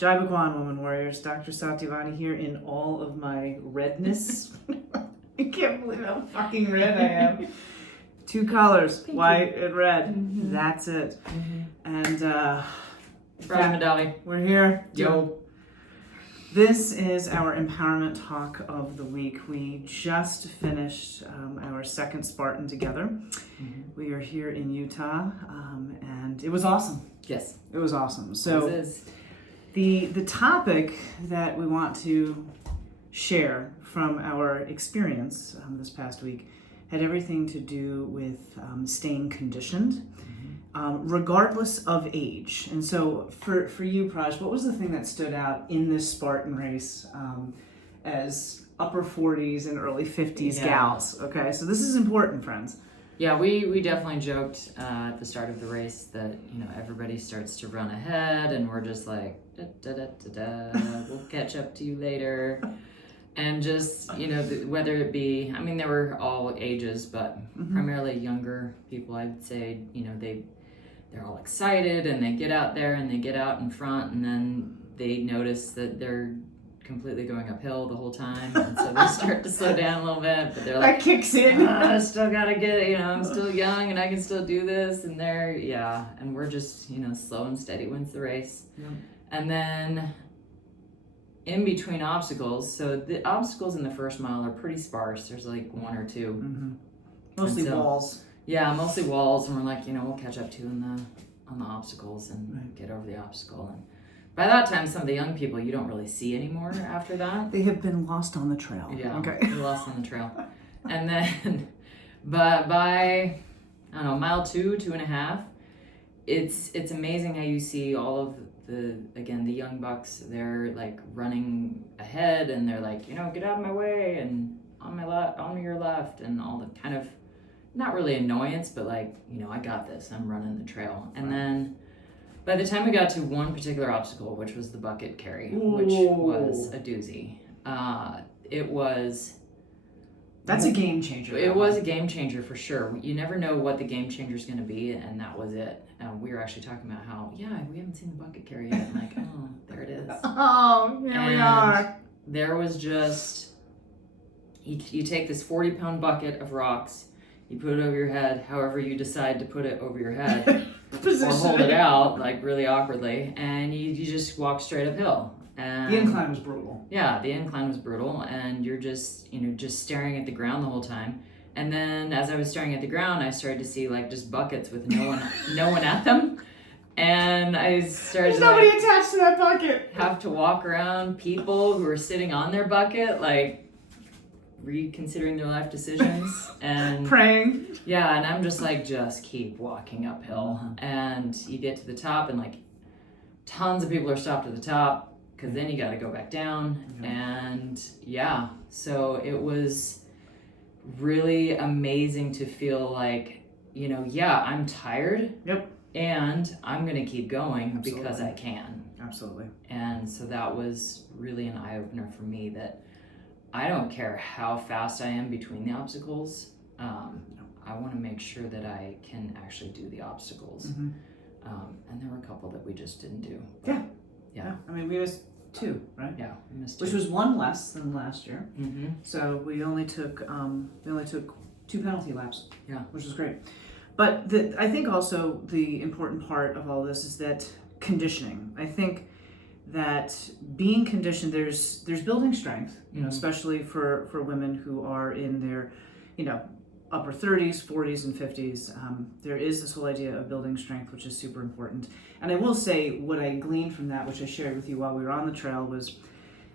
Jai Bhagwan, Woman Warriors, Dr. Satyavani here in all of my redness. I can't believe how fucking red I am. 2 colors, white and red. Mm-hmm. That's it. Mm-hmm. And Raj Madali. We're here. Yo. This is our empowerment talk of the week. We just finished our second Spartan together. Mm-hmm. We are here in Utah, and it was awesome. Yes. It was awesome. So the topic that we want to share from our experience this past week had everything to do with staying conditioned, regardless of age. And so for you, Praj, what was the thing that stood out in this Spartan race as upper 40s and early 50s gals? Okay, so this is important, friends. Yeah, we definitely joked at the start of the race that, everybody starts to run ahead and we're just like, we'll catch up to you later. And just, whether it be, they were all ages, but primarily younger people, I'd say, they're all excited and they get out there and they get out in front and then they notice that they're completely going uphill the whole time, and so they start to slow down a little bit, but they're like, that kicks in. I still gotta get, I'm still young and I can still do this, and and we're just, slow and steady wins the race. Yeah. And then in between obstacles, so the obstacles in the first mile are pretty sparse. There's like 1 or 2. Mm-hmm. Mostly walls. Yeah, mostly walls, and we're like, we'll catch up to you on the obstacles and get over the obstacle. And by that time, some of the young people you don't really see anymore after that. They have been lost on the trail. Yeah, okay. They're lost on the trail. And then, but by, mile 2, 2.5, it's amazing how you see all of the young bucks. They're like running ahead, and they're like, get out of my way, and on my left, on your left, and all the kind of, not really annoyance, but like, I got this, I'm running the trail. And then by the time we got to one particular obstacle, which was the bucket carry, which was a doozy, that's a game changer. It was a game changer for sure. You never know what the game changer is going to be, and that was it. We were actually talking about how, we haven't seen the bucket carry yet. I'm like, oh, there it is. Oh, here we are. There was just, you take this 40-pound bucket of rocks, you put it over your head, however you decide to put it over your head, or hold it out, like really awkwardly, and you just walk straight uphill. And the incline was brutal. Yeah, the incline was brutal, and you're just, just staring at the ground the whole time. And then as I was staring at the ground, I started to see like just buckets with no one at them. And I started There's nobody attached to that bucket. Have to walk around people who are sitting on their bucket, like reconsidering their life decisions and praying. Yeah, and I'm just like, just keep walking uphill. And you get to the top, and like tons of people are stopped at the top, because then you got to go back down. And so it was really amazing to feel like, I'm tired. Yep. And I'm going to keep going because I can. Absolutely. And so that was really an eye-opener for me, that I don't care how fast I am between the obstacles. I want to make sure that I can actually do the obstacles. Mm-hmm. And there were a couple that we just didn't do. Yeah. We missed 2, right? Yeah, we missed 2. Which was 1 less than last year. Mm-hmm. So we only took 2 penalty laps. Yeah, which was great. But I think also the important part of all this is that conditioning. I think that being conditioned, there's building strength, especially for women who are in their, upper 30s, 40s, and 50s. There is this whole idea of building strength, which is super important. And I will say what I gleaned from that, which I shared with you while we were on the trail, was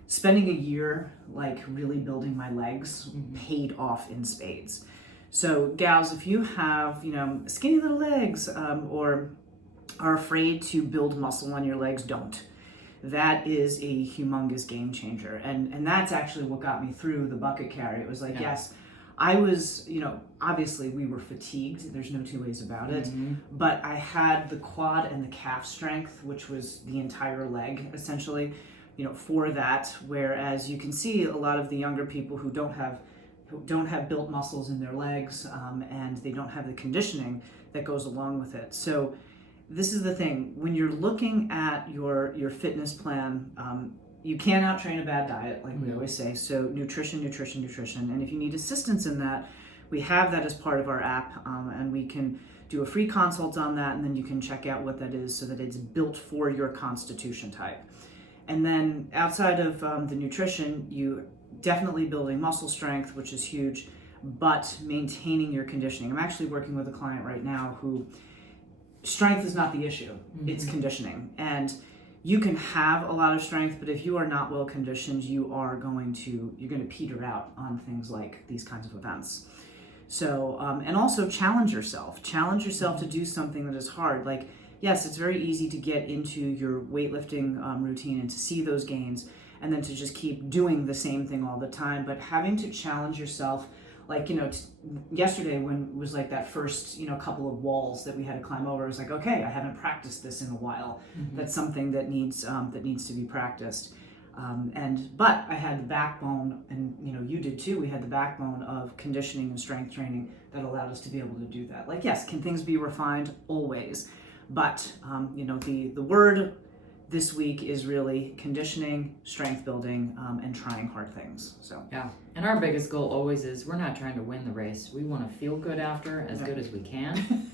spending a year like really building my legs paid off in spades. So gals, if you have, skinny little legs or are afraid to build muscle on your legs, don't. That is a humongous game changer. And that's actually what got me through the bucket carry. It was like, yes, I was, obviously we were fatigued. There's no 2 ways about it. Mm-hmm. But I had the quad and the calf strength, which was the entire leg, essentially, for that. Whereas you can see a lot of the younger people who don't have built muscles in their legs, and they don't have the conditioning that goes along with it. So this is the thing, when you're looking at your fitness plan, you can't out-train a bad diet, like we always say. So nutrition. And if you need assistance in that, we have that as part of our app, and we can do a free consult on that, and then you can check out what that is so that it's built for your constitution type. And then outside of the nutrition, you definitely building muscle strength, which is huge, but maintaining your conditioning. I'm actually working with a client right now who strength is not the issue, it's conditioning. And you can have a lot of strength, but if you are not well conditioned, you're going to peter out on things like these kinds of events. So, and also challenge yourself to do something that is hard. Like, yes, it's very easy to get into your weightlifting routine and to see those gains and then to just keep doing the same thing all the time. But having to challenge yourself, like, yesterday when it was like that first, couple of walls that we had to climb over, it was like, okay, I haven't practiced this in a while. That's something that needs to be practiced. But I had the backbone, and you did too. We had the backbone of conditioning and strength training that allowed us to be able to do that. Like, yes, can things be refined? Always. But, the word this week is really conditioning, strength building, and trying hard things. So yeah, and our biggest goal always is we're not trying to win the race. We want to feel good after, as good as we can.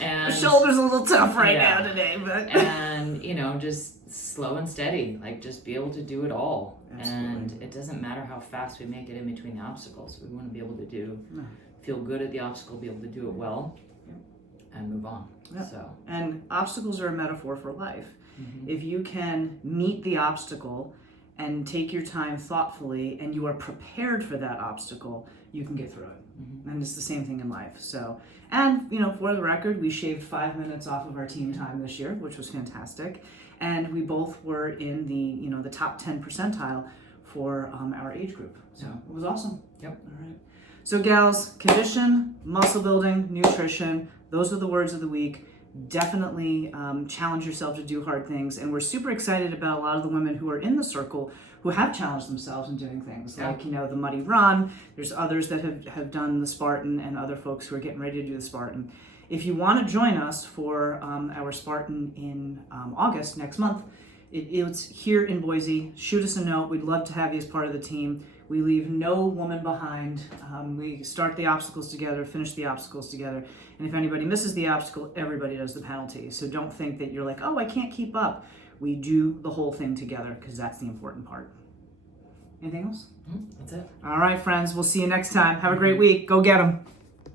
And the shoulder's a little tough right now today, but and just slow and steady, like just be able to do it all. Absolutely. And it doesn't matter how fast we make it in between the obstacles. We want to be able to feel good at the obstacle, be able to do it well, and move on. Yep. So, and obstacles are a metaphor for life. If you can meet the obstacle and take your time thoughtfully, and you are prepared for that obstacle, you can get through it. And it's the same thing in life. So, and for the record, we shaved 5 minutes off of our team time this year, which was fantastic. And we both were in the top 10 percentile for our age group. So it was awesome. Yep. All right. So gals, condition, muscle building, nutrition, those are the words of the week. Definitely challenge yourself to do hard things. And we're super excited about a lot of the women who are in the circle who have challenged themselves in doing things like, the Muddy Run. There's others that have done the Spartan, and other folks who are getting ready to do the Spartan. If you want to join us for our Spartan in August, next month, it's here in Boise. Shoot us a note. We'd love to have you as part of the team. We leave no woman behind. We start the obstacles together, finish the obstacles together. And if anybody misses the obstacle, everybody does the penalty. So don't think that you're like, oh, I can't keep up. We do the whole thing together, because that's the important part. Anything else? That's it. All right, friends. We'll see you next time. Have a great week. Go get them.